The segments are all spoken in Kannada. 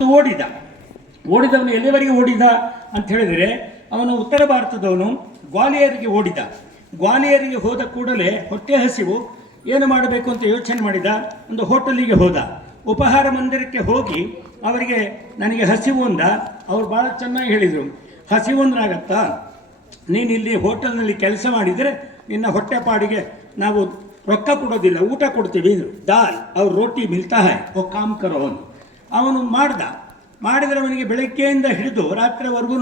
ಓಡಿದ. ಓಡಿದವನು ಎಲ್ಲಿವರೆಗೆ ಓಡಿದ ಅಂತ ಹೇಳಿದರೆ, ಅವನು ಉತ್ತರ ಭಾರತದವನು. ಗ್ವಾಲಿಯರಿಗೆ ಓಡಿದ. ಗ್ವಾಲಿಯರಿಗೆ ಹೋದ ಕೂಡಲೇ ಹೊಟ್ಟೆ ಹಸಿವು, ಏನು ಮಾಡಬೇಕು ಅಂತ ಯೋಚನೆ ಮಾಡಿದ. ಒಂದು ಹೋಟೆಲಿಗೆ ಹೋದ. ಉಪಹಾರ ಮಂದಿರಕ್ಕೆ ಹೋಗಿ ಅವರಿಗೆ ನನಗೆ ಹಸಿವು ಅಂದ. ಅವ್ರು ಭಾಳ ಚೆನ್ನಾಗಿ ಹೇಳಿದರು, ಹಸಿವು ಅಂದ್ರಾಗತ್ತಾ, ನೀನು ಇಲ್ಲಿ ಹೋಟೆಲ್ನಲ್ಲಿ ಕೆಲಸ ಮಾಡಿದರೆ ನಿನ್ನ ಹೊಟ್ಟೆಪಾಡಿಗೆ ನಾವು ರೊಕ್ಕ ಕೊಡೋದಿಲ್ಲ, ಊಟ ಕೊಡ್ತೀವಿ. ದಾಲ್ ಅವ್ರು ರೋಟಿ ಮಿಲ್ತಾ ಹೈ ಓ ಕಾಮ್ ಕರೋ ಅವನು ಮಾಡಿದರೆ ಅವನಿಗೆ ಬೆಳಗ್ಗೆಯಿಂದ ಹಿಡಿದು ರಾತ್ರಿವರೆಗೂ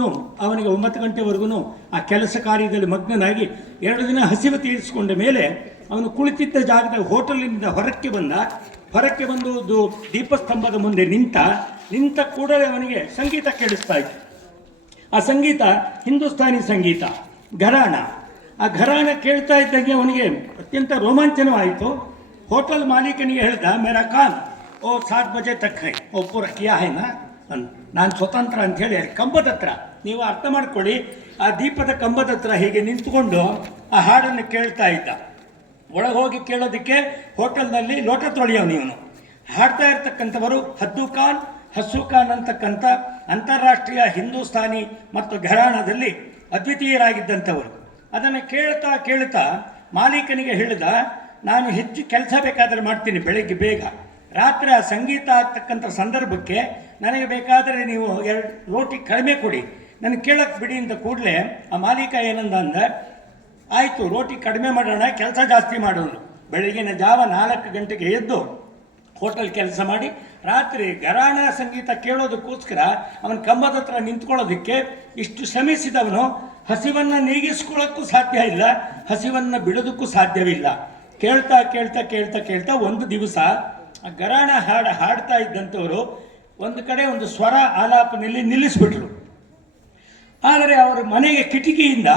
ಅವನಿಗೆ 9 ಗಂಟೆವರೆಗೂ ಆ ಕೆಲಸ ಕಾರ್ಯದಲ್ಲಿ ಮಗ್ನನಾಗಿ 2 ದಿನ ಹಸಿವು ತೀರಿಸಿಕೊಂಡ ಮೇಲೆ ಅವನು ಕುಳಿತಿದ್ದ ಜಾಗದ ಹೋಟೆಲಿನಿಂದ ಹೊರಕ್ಕೆ ಬಂದು ದೀಪಸ್ತಂಭದ ಮುಂದೆ ನಿಂತ ಕೂಡಲೇ ಅವನಿಗೆ ಸಂಗೀತ ಕೇಳಿಸ್ತಾ ಇತ್ತು. ಆ ಸಂಗೀತ ಹಿಂದೂಸ್ತಾನಿ ಸಂಗೀತ, ಘರಾಣ. ಆ ಘರಾಣ ಕೇಳ್ತಾ ಇದ್ದಂಗೆ ಅವನಿಗೆ ಅತ್ಯಂತ ರೋಮಾಂಚನವಾಯಿತು. ಹೋಟೆಲ್ ಮಾಲೀಕನಿಗೆ ಹೇಳ್ದ, ಮೇರಾ ಕಾಮ್ ಓ 7 ಬಜೆ ತಕ್ ಹೈ ಓ ಪೂರ ಕಿಯಾ ಹೈನಾ, ನಾನು ಸ್ವತಂತ್ರ ಅಂಥೇಳಿ ಕಂಬದ ಹತ್ರ, ನೀವು ಅರ್ಥ ಮಾಡ್ಕೊಳ್ಳಿ, ಆ ದೀಪದ ಕಂಬದ ಹತ್ರ ಹೀಗೆ ನಿಂತ್ಕೊಂಡು ಆ ಹಾಡನ್ನು ಕೇಳ್ತಾ ಇದ್ದ. ಒಳಗೆ ಹೋಗಿ ಕೇಳೋದಕ್ಕೆ ಹೋಟೆಲ್ನಲ್ಲಿ ಲೋಟ ತೊಳೆಯೋನು ಇವನು. ಹಾಡ್ತಾ ಇರ್ತಕ್ಕಂಥವರು ಹದ್ದು ಖಾನ್, ಹಸ್ಸು ಖಾನ್ ಅಂತಕ್ಕಂಥ ಅಂತಾರಾಷ್ಟ್ರೀಯ ಹಿಂದೂಸ್ತಾನಿ ಮತ್ತು ಘರಾಣದಲ್ಲಿ ಅದ್ವಿತೀಯರಾಗಿದ್ದಂಥವರು. ಅದನ್ನು ಕೇಳ್ತಾ ಮಾಲೀಕನಿಗೆ ಹೇಳಿದ, ನಾನು ಹೆಚ್ಚು ಕೆಲಸ ಬೇಕಾದರೆ ಮಾಡ್ತೀನಿ ಬೆಳಗ್ಗೆ ಬೇಗ, ರಾತ್ರಿ ಆ ಸಂಗೀತ ಆಗ್ತಕ್ಕಂಥ ಸಂದರ್ಭಕ್ಕೆ ನನಗೆ ಬೇಕಾದರೆ ನೀವು 2 ರೋಟಿ ಕಡಿಮೆ ಕೊಡಿ, ನನಗೆ ಕೇಳಕ್ಕೆ ಬಿಡಿ ಅಂತ ಕೂಡಲೇ ಆ ಮಾಲೀಕ ಏನಂದ ಅಂದ್ರೆ, ಆಯಿತು ರೋಟಿ ಕಡಿಮೆ ಮಾಡೋಣ, ಕೆಲಸ ಜಾಸ್ತಿ ಮಾಡೋಣ. ಬೆಳಗಿನ ಜಾವ 4 ಗಂಟೆಗೆ ಎದ್ದು ಹೋಟೆಲ್ ಕೆಲಸ ಮಾಡಿ ರಾತ್ರಿ ಘರಾಣ ಸಂಗೀತ ಕೇಳೋದಕ್ಕೋಸ್ಕರ ಅವನ ಕಂಬದ ಹತ್ರ ನಿಂತ್ಕೊಳ್ಳೋದಕ್ಕೆ ಇಷ್ಟು ಶ್ರಮಿಸಿದವನು ಹಸಿವನ್ನು ನೀಗಿಸ್ಕೊಳ್ಳೋಕ್ಕೂ ಸಾಧ್ಯ ಇಲ್ಲ, ಹಸಿವನ್ನು ಬಿಡೋದಕ್ಕೂ ಸಾಧ್ಯವಿಲ್ಲ. ಕೇಳ್ತಾ ಒಂದು ದಿವಸ ಆ ಘರಾಣ ಹಾಡ್ತಾ ಇದ್ದಂಥವರು ಒಂದು ಕಡೆ ಒಂದು ಸ್ವರ ಆಲಾಪನಲ್ಲಿ ನಿಲ್ಲಿಸ್ಬಿಟ್ರು. ಆದರೆ ಅವರ ಮನೆಗೆ ಕಿಟಕಿಯಿಂದ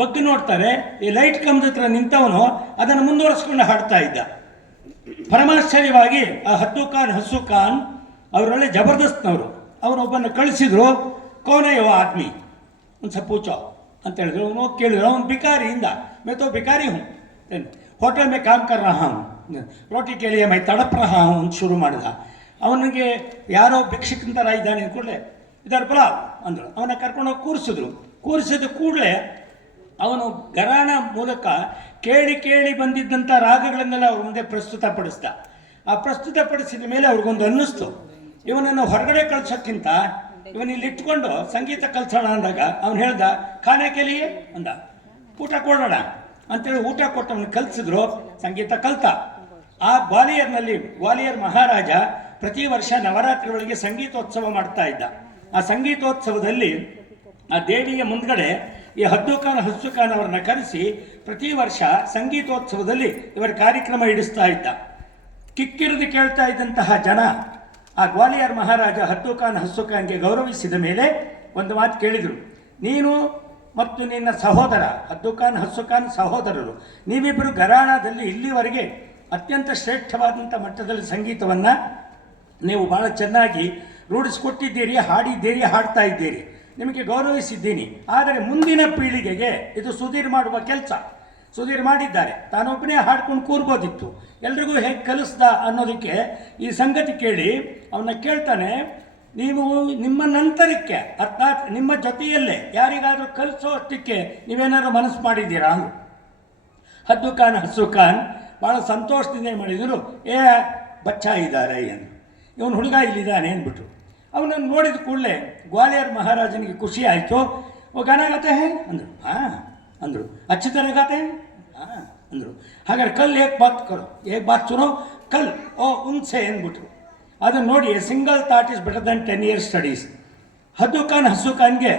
ಬಗ್ಗಿ ನೋಡ್ತಾರೆ, ಈ ಲೈಟ್ ಕಂಬದ ಹತ್ರ ನಿಂತವನು ಅದನ್ನು ಮುಂದುವರಿಸ್ಕೊಂಡು ಹಾಡ್ತಾ ಇದ್ದ. ಪರಮಾಶ್ಚರ್ಯವಾಗಿ ಆ ಹಸ್ಸು ಖಾನ್ ಅವರೊಳ್ಳೆ ಜಬರ್ದಸ್ತ್ನವರು, ಅವನೊಬ್ಬನ್ನು ಕಳಿಸಿದ್ರು. ಕೋನೆಯೋ ಆದ್ಮಿ ಒಂದು ಪೂಚೋ ಅಂತ ಹೇಳಿದ್ರು. ಅವನು ಕೇಳಿದ್ರು, ಅವನು ಭಿಕಾರಿಯಿಂದ, ಮೈ ತೋ ಭಿಕಾರಿ ಹೂँ, ಹೋಟೆಲ್ ಮೇ ಕಾಮ್ ಕರ್ ರಹಾ ಹೂँ, ರೋಟಿ ಕೇಳಿಯೇ ಮೈ ತಡಪ್ ರಹಾ ಹೂँ ಅಂತ ಶುರು ಮಾಡಿದ. ಅವನಿಗೆ ಯಾರೋ ಭಿಕ್ಷಕಂತರ ಇದ್ದಾನೆ ಕೂಡಲೇ ಇದರ ಪಲಾವ್ ಅಂದರು. ಅವನ ಕರ್ಕೊಂಡೋಗಿ ಕೂರಿಸಿದ ಕೂಡಲೇ ಅವನು ಘರಾಣ ಮೂಲಕ ಕೇಳಿ ಬಂದಿದ್ದಂಥ ರಾಗಗಳನ್ನೆಲ್ಲ ಅವ್ರ ಮುಂದೆ ಪ್ರಸ್ತುತಪಡಿಸ್ದ. ಆ ಪ್ರಸ್ತುತಪಡಿಸಿದ ಮೇಲೆ ಅವ್ರಿಗೊಂದು ಅನ್ನಿಸ್ತು, ಇವನನ್ನು ಹೊರಗಡೆ ಕಳ್ಸೋಕ್ಕಿಂತ ಇವನಿಲ್ಲಿ ಇಟ್ಕೊಂಡು ಸಂಗೀತ ಕಲ್ಸೋಣ ಅಂದಾಗ ಅವನು ಹೇಳ್ದ, ಖಾನೆ ಕೇಳಿಯೇ ಅಂದ, ಊಟ ಕೊಡೋಣ ಅಂತೇಳಿ ಊಟ ಕೊಟ್ಟು ಅವನು ಕಲಿಸಿದ್ರು. ಸಂಗೀತ ಕಲ್ತ. ಆ ಗ್ವಾಲಿಯರ್ ಮಹಾರಾಜ ಪ್ರತಿ ವರ್ಷ ನವರಾತ್ರಿ ಒಳಗೆ ಸಂಗೀತೋತ್ಸವ ಮಾಡ್ತಾ ಇದ್ದ. ಆ ಸಂಗೀತೋತ್ಸವದಲ್ಲಿ ಆ ದೇವಿಯ ಮುಂದ್ಗಡೆ ಈ ಹಸ್ಸು ಖಾನ್ ಅವರನ್ನ ಕರೆಸಿ ಪ್ರತಿ ವರ್ಷ ಸಂಗೀತೋತ್ಸವದಲ್ಲಿ ಇವರ ಕಾರ್ಯಕ್ರಮ ಇಡಿಸ್ತಾ ಇದ್ದ. ಕಿಕ್ಕಿರಿದು ಕೇಳ್ತಾ ಇದ್ದಂತಹ ಜನ ಆ ಗ್ವಾಲಿಯರ್ ಮಹಾರಾಜ ಹಸ್ಸು ಖಾನ್ಗೆ ಗೌರವಿಸಿದ ಮೇಲೆ ಒಂದು ಮಾತು ಕೇಳಿದರು, ನೀನು ಮತ್ತು ನಿನ್ನ ಸಹೋದರ ಹಸ್ಸು ಖಾನ್ ಸಹೋದರರು, ನೀವಿಬ್ಬರು ಘರಾಣದಲ್ಲಿ ಇಲ್ಲಿವರೆಗೆ ಅತ್ಯಂತ ಶ್ರೇಷ್ಠವಾದಂಥ ಮಟ್ಟದಲ್ಲಿ ಸಂಗೀತವನ್ನು ನೀವು ಭಾಳ ಚೆನ್ನಾಗಿ ರೂಢಿಸ್ಕೊಟ್ಟಿದ್ದೀರಿ, ಹಾಡ್ತಾ ಇದ್ದೀರಿ, ನಿಮಗೆ ಗೌರವಿಸಿದ್ದೀನಿ. ಆದರೆ ಮುಂದಿನ ಪೀಳಿಗೆಗೆ ಇದು ಸುಧೀರ್ ಮಾಡುವ ಕೆಲಸ. ಸುಧೀರ್ ಮಾಡಿದ್ದಾರೆ, ತಾನೊಬ್ಬನೇ ಹಾಡ್ಕೊಂಡು ಕೂರ್ಬೋದಿತ್ತು, ಎಲ್ರಿಗೂ ಹೇಗೆ ಕಲಿಸ್ದ ಅನ್ನೋದಕ್ಕೆ ಈ ಸಂಗತಿ ಕೇಳಿ ಅವನ್ನ ಕೇಳ್ತಾನೆ, ನೀವು ನಿಮ್ಮ ನಂತರಕ್ಕೆ ಅರ್ಥಾತ್ ನಿಮ್ಮ ಜೊತೆಯಲ್ಲೇ ಯಾರಿಗಾದರೂ ಕಲಿಸೋ ಅಷ್ಟಕ್ಕೆ ನೀವೇನಾದ್ರು ಮನಸ್ಸು ಮಾಡಿದ್ದೀರಾ ಅಂದರು. ಹಸ್ಸು ಖಾನ್ ಭಾಳ ಸಂತೋಷದಿಂದ ಮಾಡಿದರು, ಬಚ್ಚ ಇದ್ದಾರೆ ಏನು, ಇವನು ಹುಡುಗ ಇಲ್ಲಿದ್ದಾನೆ ಅಂದ್ಬಿಟ್ರು. ಅವನನ್ನು ನೋಡಿದ ಕೂಡಲೇ ಗ್ವಾಲಿಯರ್ ಮಹಾರಾಜನಿಗೆ ಖುಷಿ ಆಯಿತು. ಓ ಗಾನಾಗತ್ತೆ ಹೇ ಅಂದರು. ಅಂದರು. ಅಚ್ಚಿ ತರ ಗಾತೆ ಹಾಂ ಅಂದರು. ಹಾಗಾದ್ರೆ ಕಲ್ ಏಕ್ ಬಾತ್ ಸುನೋ ಕಲ್ ಓ ಉನ್ಸೆ ಅಂದ್ಬಿಟ್ರು. ಅದನ್ನು ನೋಡಿ single thought is better than 10 years studies. ಹಸ್ಸು ಖಾನ್ಗೆ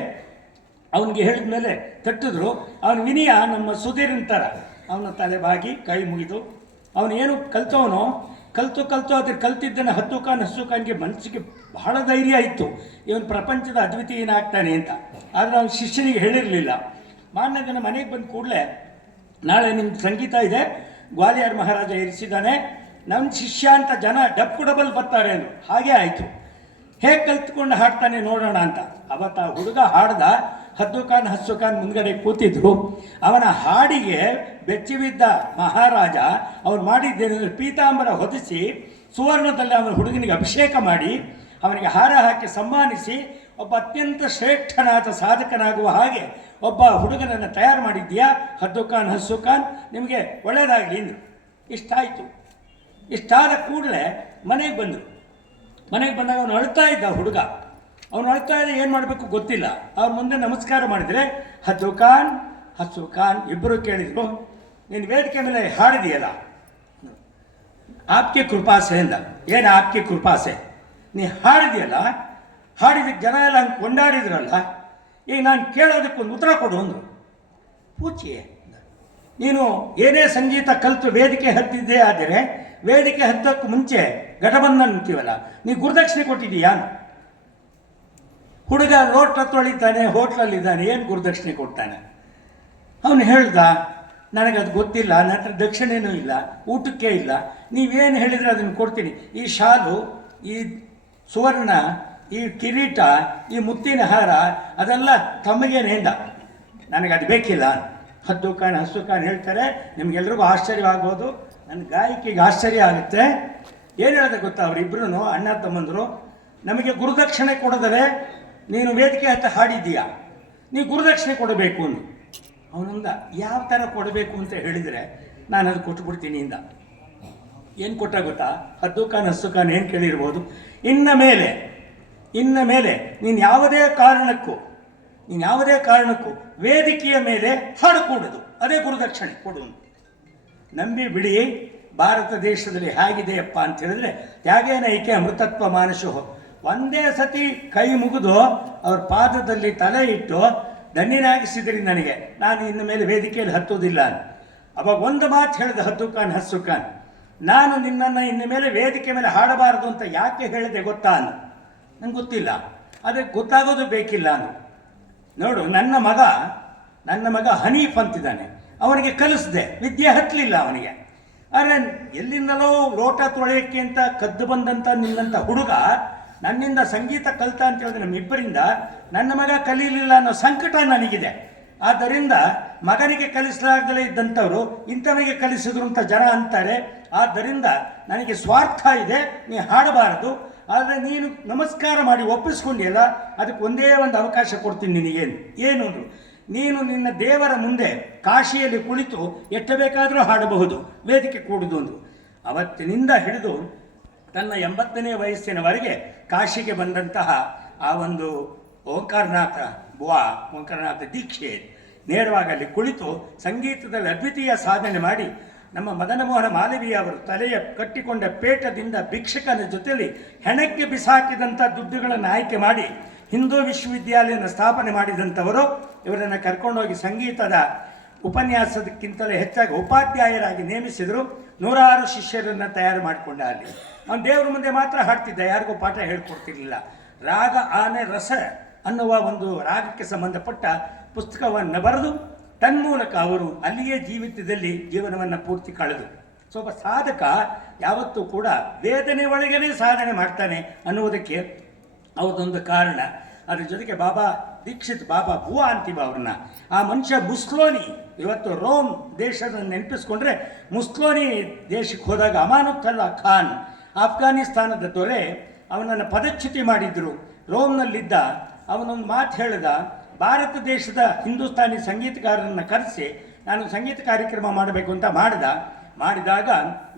ಅವನಿಗೆ ಹೇಳಿದ ಮೇಲೆ ತಟ್ಟಿದ್ರು. ಅವನ ವಿನಯ ನಮ್ಮ ಸುಧೀರನ ಥರ, ಅವನ ತಲೆ ಬಾಗಿ ಕೈ ಮುಗಿದು ಅವನು ಏನು ಕಲ್ತವನೋ ಕಲ್ತು ಅದ್ರ ಕಲ್ತಿದ್ದನ್ನು ಹಸ್ಸು ಖಾನ್ಗೆ ಮನಸ್ಸಿಗೆ ಬಹಳ ಧೈರ್ಯ ಇತ್ತು, ಇವನು ಪ್ರಪಂಚದ ಅದ್ವಿತೀಯನಾಗ್ತಾನೆ ಅಂತ. ಆದರೆ ಅವನ ಶಿಷ್ಯನಿಗೆ ಹೇಳಿರಲಿಲ್ಲ. ಮಾರನೇ ದಿನ ಮನೆಗೆ ಬಂದ ಕೂಡಲೇ, ನಾಳೆ ನಿಮ್ಮ ಸಂಗೀತ ಇದೆ, ಗ್ವಾಲಿಯರ್ ಮಹಾರಾಜ ಇರಿಸಿದ್ದಾನೆ, ನನ್ನ ಶಿಷ್ಯ ಅಂತ ಜನ ಡಬಲ್ ಬರ್ತಾರೆ ಅಂದರು. ಹಾಗೇ ಆಯಿತು. ಹೇಗೆ ಕಲ್ತ್ಕೊಂಡು ಹಾಡ್ತಾನೆ ನೋಡೋಣ ಅಂತ ಅವತ್ತು ಆ ಹುಡುಗ ಹಾಡ್ದ. ಹಸ್ಸು ಖಾನ್ ಮುಂದ್ಗಡೆ ಕೂತಿದ್ರು. ಅವನ ಹಾಡಿಗೆ ಬೆಚ್ಚಿಬಿದ್ದ ಮಹಾರಾಜ ಅವನು ಮಾಡಿದ್ದೇನೆಂದರೆ ಪೀತಾಂಬರ ಹೊದಿಸಿ ಸುವರ್ಣದಲ್ಲಿ ಅವನ ಹುಡುಗನಿಗೆ ಅಭಿಷೇಕ ಮಾಡಿ ಅವನಿಗೆ ಹಾರ ಹಾಕಿ ಸನ್ಮಾನಿಸಿ ಒಬ್ಬ ಅತ್ಯಂತ ಶ್ರೇಷ್ಠನಾದ ಸಾಧಕನಾಗುವ ಹಾಗೆ ಒಬ್ಬ ಹುಡುಗನನ್ನು ತಯಾರು ಮಾಡಿದ್ದೀಯಾ ಹದ್ದು ಖಾನ್ ಹಸ್ಸು ಖಾನ್, ನಿಮಗೆ ಒಳ್ಳೆಯದಾಗಲಿ ಅಂದರು. ಇಷ್ಟಾಯಿತು. ಇಷ್ಟಾದ ಕೂಡಲೇ ಮನೆಗೆ ಬಂದರು. ಮನೆಗೆ ಬಂದಾಗ ಅವನು ಅಳ್ತಾ ಇದ್ದ ಹುಡುಗ. ಅವನು ಅಳ್ತಾ ಇದ್ದ, ಏನು ಮಾಡಬೇಕು ಗೊತ್ತಿಲ್ಲ. ಅವ್ರ ಮುಂದೆ ನಮಸ್ಕಾರ ಮಾಡಿದರೆ ಹದ್ದು ಖಾನ್ ಹಸ್ಸು ಖಾನ್ ಇಬ್ಬರು ಕೇಳಿದರು, ನೀನು ವೇದಿಕೆ ಮೇಲೆ ಹಾಡಿದೆಯಲ್ಲ, ಆಪ್ಕೆ ಕೃಪಾಸೆ ಅಂದ. ಏನು ಆಪ್ಕೆ ಕೃಪಾಸೆ? ನೀ ಹಾಡಿದೆಯಲ್ಲ, ಹಾಡಿದಕ್ಕೆ ಜನ ಎಲ್ಲ ಹಂಗೆ ಕೊಂಡಾಡಿದ್ರಲ್ಲ, ಈಗ ನಾನು ಕೇಳೋದಕ್ಕೊಂದು ಉತ್ತರ ಕೊಡು ಅಂದರು. ಪೂಚಿಯೇ, ನೀನು ಏನೇ ಸಂಗೀತ ಕಲಿತು ವೇದಿಕೆ ಹತ್ತಿದ್ದೇ ಆದರೆ ವೇದಿಕೆ ಹತ್ತಕ್ಕೆ ಮುಂಚೆ ಘಟಬಂಧನ ಅಂತೀವಲ್ಲ, ನೀ ಗುರುದಕ್ಷಿಣೆ ಕೊಟ್ಟಿದ್ದೀಯಾ? ಹುಡುಗ ಲೋಟ ತೊಳಿತಾನೆ, ಹೋಟ್ಲಲ್ಲಿದ್ದಾನೆ, ಏನು ಗುರುದಕ್ಷಿಣೆ ಕೊಡ್ತಾನೆ? ಅವನು ಹೇಳ್ದ, ನನಗದು ಗೊತ್ತಿಲ್ಲ, ನನ್ನ ಹತ್ರ ದಕ್ಷಿಣೆನೂ ಇಲ್ಲ, ಊಟಕ್ಕೆ ಇಲ್ಲ, ನೀವೇನು ಹೇಳಿದರೆ ಅದನ್ನು ಕೊಡ್ತೀನಿ. ಈ ಶಾಲು, ಈ ಸುವರ್ಣ, ಈ ಕಿರೀಟ, ಈ ಮುತ್ತಿನ ಹಾರ ಅದೆಲ್ಲ ತಮಗೇನೇಂದ, ನನಗದು ಬೇಕಿಲ್ಲ. ಹದ್ದು ಖಾನ್ ಹಸ್ಸು ಖಾನ್ ಹೇಳ್ತಾರೆ. ನಿಮಗೆಲ್ರಿಗೂ ಆಶ್ಚರ್ಯವಾಗ್ಬೋದು, ನನ್ನ ಗಾಯಕಿಗೆ ಆಶ್ಚರ್ಯ ಆಗುತ್ತೆ. ಏನು ಹೇಳಿದೆ ಗೊತ್ತಾ, ಅವರಿಬ್ಬರೂ ಅಣ್ಣ ತಮ್ಮಂದರು, ನಮಗೆ ಗುರುದಕ್ಷಿಣೆ ಕೊಡದರೆ ನೀನು ವೇದಿಕೆ ಹತ್ತ ಹಾಡಿದ್ದೀಯಾ, ನೀವು ಗುರುದಕ್ಷಿಣೆ ಕೊಡಬೇಕು ಅಂದು. ಅವನಿಂದ ಯಾವ ಥರ ಕೊಡಬೇಕು ಅಂತ ಹೇಳಿದರೆ ನಾನು ಅದು ಕೊಟ್ಟುಬಿಡ್ತೀನಿ ಇಂದ. ಏನು ಕೊಟ್ಟ ಗೊತ್ತಾ, ಹದ್ದು ಖಾನ್ ಹಸ್ಸು ಖಾನ್ ಏನು ಕೇಳಿರ್ಬೋದು, ಇನ್ನು ಮೇಲೆ ನೀನು ಯಾವುದೇ ಕಾರಣಕ್ಕೂ ವೇದಿಕೆಯ ಮೇಲೆ ಹಾಡು ಕೂಡದು, ಅದೇ ಗುರುದಕ್ಷಿಣೆ ಕೊಡು. ನಂಬಿ ಬಿಡಿ, ಭಾರತ ದೇಶದಲ್ಲಿ ಹೇಗಿದೆಯಪ್ಪ ಅಂತ ಹೇಳಿದ್ರೆ, ತ್ಯಾಗೇನೈಕೆ ಅಮೃತತ್ವ ಮಾನಶೋ. ಒಂದೇ ಸತಿ ಕೈ ಮುಗಿದು ಅವ್ರ ಪಾದದಲ್ಲಿ ತಲೆ ಇಟ್ಟು ಧನ್ಯನಾಗಿಸಿದ್ರಿ ನನಗೆ, ನಾನು ಇನ್ನು ಮೇಲೆ ವೇದಿಕೆಯಲ್ಲಿ ಹತ್ತೋದಿಲ್ಲ. ಅವಾಗ ಒಂದು ಮಾತು ಹೇಳಿದ ಹದ್ದು ಖಾನ್ ಹಸ್ಸು ಖಾನ್, ನಾನು ನಿನ್ನನ್ನು ಇನ್ನು ಮೇಲೆ ವೇದಿಕೆ ಮೇಲೆ ಹಾಡಬಾರದು ಅಂತ ಯಾಕೆ ಹೇಳಿದೆ ಗೊತ್ತಾ ಅಂದು. ನಂಗೆ ಗೊತ್ತಿಲ್ಲ, ಅದಕ್ಕೆ ಗೊತ್ತಾಗೋದು ಬೇಕಿಲ್ಲ ಅಂದು. ನೋಡು, ನನ್ನ ಮಗ ಹನೀಫ್ ಅಂತಿದ್ದಾನೆ, ಅವನಿಗೆ ಕಲಿಸ್ದೆ, ವಿದ್ಯೆ ಹತ್ತಲಿಲ್ಲ ಅವನಿಗೆ. ಆದರೆ ಎಲ್ಲಿಂದಲೋ ಲೋಟ ತೊಳೆಯೋಕ್ಕೆ ಅಂತ ಕದ್ದು ಬಂದಂಥ ನಿನ್ನಂಥ ಹುಡುಗ ನನ್ನಿಂದ ಸಂಗೀತ ಕಲಿತ ಅಂತ ಹೇಳಿದ್ರೆ ನಮ್ಮಿಬ್ಬರಿಂದ ನನ್ನ ಮಗ ಕಲೀಲಿಲ್ಲ ಅನ್ನೋ ಸಂಕಟ ನನಗಿದೆ. ಆದ್ದರಿಂದ ಮಗನಿಗೆ ಕಲಿಸಲಾಗದಲೇ ಇದ್ದಂಥವ್ರು ಇಂಥವನಿಗೆ ಕಲಿಸಿದ್ರು ಅಂತ ಜನ ಅಂತಾರೆ. ಆದ್ದರಿಂದ ನನಗೆ ಸ್ವಾರ್ಥ ಇದೆ, ನೀ ಹಾಡಬಾರದು. ಆದರೆ ನೀನು ನಮಸ್ಕಾರ ಮಾಡಿ ಒಪ್ಪಿಸ್ಕೊಂಡಿಯಲ್ಲ, ಅದಕ್ಕೆ ಒಂದೇ ಒಂದು ಅವಕಾಶ ಕೊಡ್ತೀನಿ ನಿನಗೇನು ಏನು ಅಂದರು. ನೀನು ನಿನ್ನ ದೇವರ ಮುಂದೆ ಕಾಶಿಯಲ್ಲಿ ಕುಳಿತು ಎಷ್ಟು ಬೇಕಾದರೂ ಹಾಡಬಹುದು, ವೇದಿಕೆ ಕೂಡುದು ಅಂದರು. ಅವತ್ತಿನಿಂದ ಹಿಡಿದು ತನ್ನ 80ನೇ ವಯಸ್ಸಿನವರೆಗೆ ಕಾಶಿಗೆ ಬಂದಂತಹ ಆ ಒಂದು ಓಂಕಾರನಾಥ ದೀಕ್ಷೆ ನೇರವಾಗಿ ಅಲ್ಲಿ ಕುಳಿತು ಸಂಗೀತದಲ್ಲಿ ಅದ್ವಿತೀಯ ಸಾಧನೆ ಮಾಡಿ, ನಮ್ಮ ಮದನ ಮೋಹನ ಮಾಲವೀಯ ಅವರು ತಲೆಯ ಕಟ್ಟಿಕೊಂಡ ಪೇಟದಿಂದ ಭಿಕ್ಷಕನ ಜೊತೆಯಲ್ಲಿ ಹೆಣಕ್ಕೆ ಬಿಸಾಕಿದಂಥ ದುಡ್ಡುಗಳನ್ನು ಆಯ್ಕೆ ಮಾಡಿ ಹಿಂದೂ ವಿಶ್ವವಿದ್ಯಾಲಯನ ಸ್ಥಾಪನೆ ಮಾಡಿದಂಥವರು ಇವರನ್ನು ಕರ್ಕೊಂಡೋಗಿ ಸಂಗೀತದ ಉಪನ್ಯಾಸದಕ್ಕಿಂತಲೇ ಹೆಚ್ಚಾಗಿ ಉಪಾಧ್ಯಾಯರಾಗಿ ನೇಮಿಸಿದರು. 100 ಶಿಷ್ಯರನ್ನು ತಯಾರು ಮಾಡಿಕೊಂಡ. ಅಲ್ಲಿ ಅವನು ದೇವರ ಮುಂದೆ ಮಾತ್ರ ಹಾಡ್ತಿದ್ದ, ಯಾರಿಗೂ ಪಾಠ ಹೇಳ್ಕೊಡ್ತಿರ್ಲಿಲ್ಲ. ರಾಗ ಆನೆ ರಸ ಅನ್ನುವ ಒಂದು ರಾಗಕ್ಕೆ ಸಂಬಂಧಪಟ್ಟ ಪುಸ್ತಕವನ್ನು ಬರೆದು ತನ್ಮೂಲಕ ಅವರು ಅಲ್ಲಿಯೇ ಜೀವನವನ್ನು ಪೂರ್ತಿ ಕಳೆದು. ಒಬ್ಬ ಸಾಧಕ ಯಾವತ್ತೂ ಕೂಡ ವೇದನೆ ಒಳಗೇ ಸಾಧನೆ ಮಾಡ್ತಾನೆ ಅನ್ನುವುದಕ್ಕೆ ಅವ್ರದ್ದೊಂದು ಕಾರಣ. ಅದ್ರ ಜೊತೆಗೆ ಬಾಬಾ ದೀಕ್ಷಿತ್, ಬಾಬಾ ಬುವಾ ಅಂತೀವ ಅವ್ರನ್ನ. ಆ ಮನುಷ್ಯ ಮುಸ್ಲೋನಿ. ಇವತ್ತು ರೋಮ್ ದೇಶದ ನೆನಪಿಸ್ಕೊಂಡ್ರೆ ಮುಸ್ಲೋನಿ ದೇಶಕ್ಕೆ ಹೋದಾಗ ಅಮಾನುತ್ತಲ್ಲಾ ಖಾನ್, ಆಫ್ಘಾನಿಸ್ತಾನದ ದೊರೆ, ಅವನನ್ನು ಪದಚ್ಯುತಿ ಮಾಡಿದ್ರು. ರೋಮ್ನಲ್ಲಿದ್ದ ಅವನೊಂದು ಮಾತು ಹೇಳಿದ, ಭಾರತ ದೇಶದ ಹಿಂದೂಸ್ತಾನಿ ಸಂಗೀತಗಾರರನ್ನು ಕರೆಸಿ ನಾನು ಸಂಗೀತ ಕಾರ್ಯಕ್ರಮ ಮಾಡಬೇಕು ಅಂತ ಮಾಡಿದಾಗ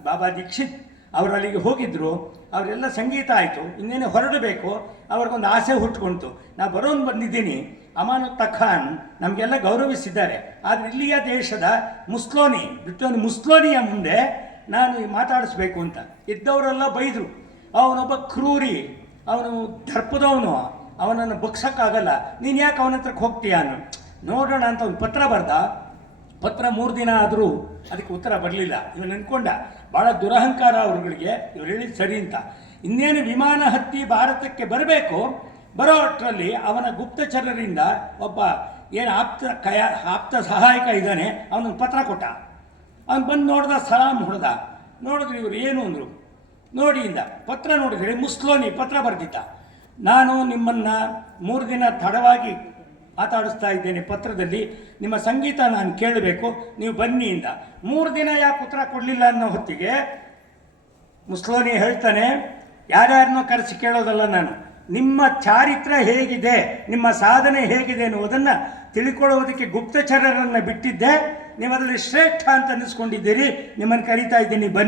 ಬಾಬಾ ದೀಕ್ಷಿತ್ ಅವರು ಅಲ್ಲಿಗೆ ಹೋಗಿದ್ದರು. ಅವರೆಲ್ಲ ಸಂಗೀತ ಆಯಿತು, ಇನ್ನೇನು ಹೊರಡಬೇಕು. ಅವ್ರಿಗೊಂದು ಆಸೆ ಹುಟ್ಕೊಳ್ತು, ನಾ ಬರೋನು ಬಂದಿದ್ದೀನಿ, ಅಮಾನುತ್ತ ಖಾನ್ ನಮಗೆಲ್ಲ ಗೌರವಿಸಿದ್ದಾರೆ, ಆದರೆ ಇಲ್ಲಿಯ ದೇಶದ ಮುಸ್ಲೋನಿಯ ಮುಂದೆ ನಾನು ಮಾತಾಡಿಸ್ಬೇಕು ಅಂತ. ಇದ್ದವರೆಲ್ಲ ಬೈದರು, ಅವನೊಬ್ಬ ಕ್ರೂರಿ, ಅವನು ದರ್ಪದವನು, ಅವನನ್ನು ಬಗ್ಸೋಕ್ಕಾಗಲ್ಲ, ನೀನು ಯಾಕೆ ಅವನ ಹತ್ರಕ್ಕೆ ಹೋಗ್ತೀಯ ಅನ್ನೋ. ನೋಡೋಣ ಅಂತ ಒಂದು ಪತ್ರ 3 ದಿನ ಆದರೂ ಅದಕ್ಕೆ ಉತ್ತರ ಬರಲಿಲ್ಲ. ಇವನು ಅಂದ್ಕೊಂಡ ಭಾಳ ದುರಹಂಕಾರ ಅವ್ರುಗಳಿಗೆ, ಇವ್ರು ಹೇಳಿದ ಸರಿ ಅಂತ. ಇನ್ನೇನು ವಿಮಾನ ಹತ್ತಿ ಭಾರತಕ್ಕೆ ಬರೋ ಅಷ್ಟರಲ್ಲಿ ಅವನ ಗುಪ್ತಚರರಿಂದ ಒಬ್ಬ ಏನು ಆಪ್ತ ಸಹಾಯಕ ಇದ್ದಾನೆ, ಅವನೊಂದು ಪತ್ರ ಕೊಟ್ಟ. ಅವನು ಬಂದು ನೋಡ್ದ, ಸಲಾಮ್ ಹೊಡೆದ. ನೋಡಿದ್ರು ಇವರು ಏನು ಅಂದರು, ನೋಡಿ ಇಂದ ಪತ್ರ ನೋಡಿದರೆ ಮುಸ್ಲೋನಿ ಪತ್ರ ಬರೆದಿದ್ದ. ನಾನು ನಿಮ್ಮನ್ನು 3 ದಿನ ತಡವಾಗಿ ಮಾತಾಡಿಸ್ತಾ ಇದ್ದೇನೆ ಪತ್ರದಲ್ಲಿ, ನಿಮ್ಮ ಸಂಗೀತ ನಾನು ಕೇಳಬೇಕು, ನೀವು ಬನ್ನಿ ಇಂದ. 3 ದಿನ ಯಾಕೆ ಉತ್ತರ ಕೊಡಲಿಲ್ಲ ಅನ್ನೋ ಹೊತ್ತಿಗೆ ಮುಸ್ಲೋನಿ ಹೇಳ್ತಾನೆ, ಯಾರ್ಯಾರನ್ನೋ ಕರೆಸಿ ಕೇಳೋದಲ್ಲ ನಾನು, ನಿಮ್ಮ ಚಾರಿತ್ರ್ಯ ಹೇಗಿದೆ, ನಿಮ್ಮ ಸಾಧನೆ ಹೇಗಿದೆ ಎನ್ನುವುದನ್ನು ತಿಳ್ಕೊಳ್ಳೋದಕ್ಕೆ ಗುಪ್ತಚರರನ್ನು ಬಿಟ್ಟಿದ್ದೆ. ನೀವು ಅದರಲ್ಲಿ ಶ್ರೇಷ್ಠ ಅಂತ ಅನ್ನಿಸ್ಕೊಂಡಿದ್ದೀರಿ. ನಿಮ್ಮನ್ನು ಕರೀತಾ ಇದ್ದೀನಿ, ಬನ್ನಿ.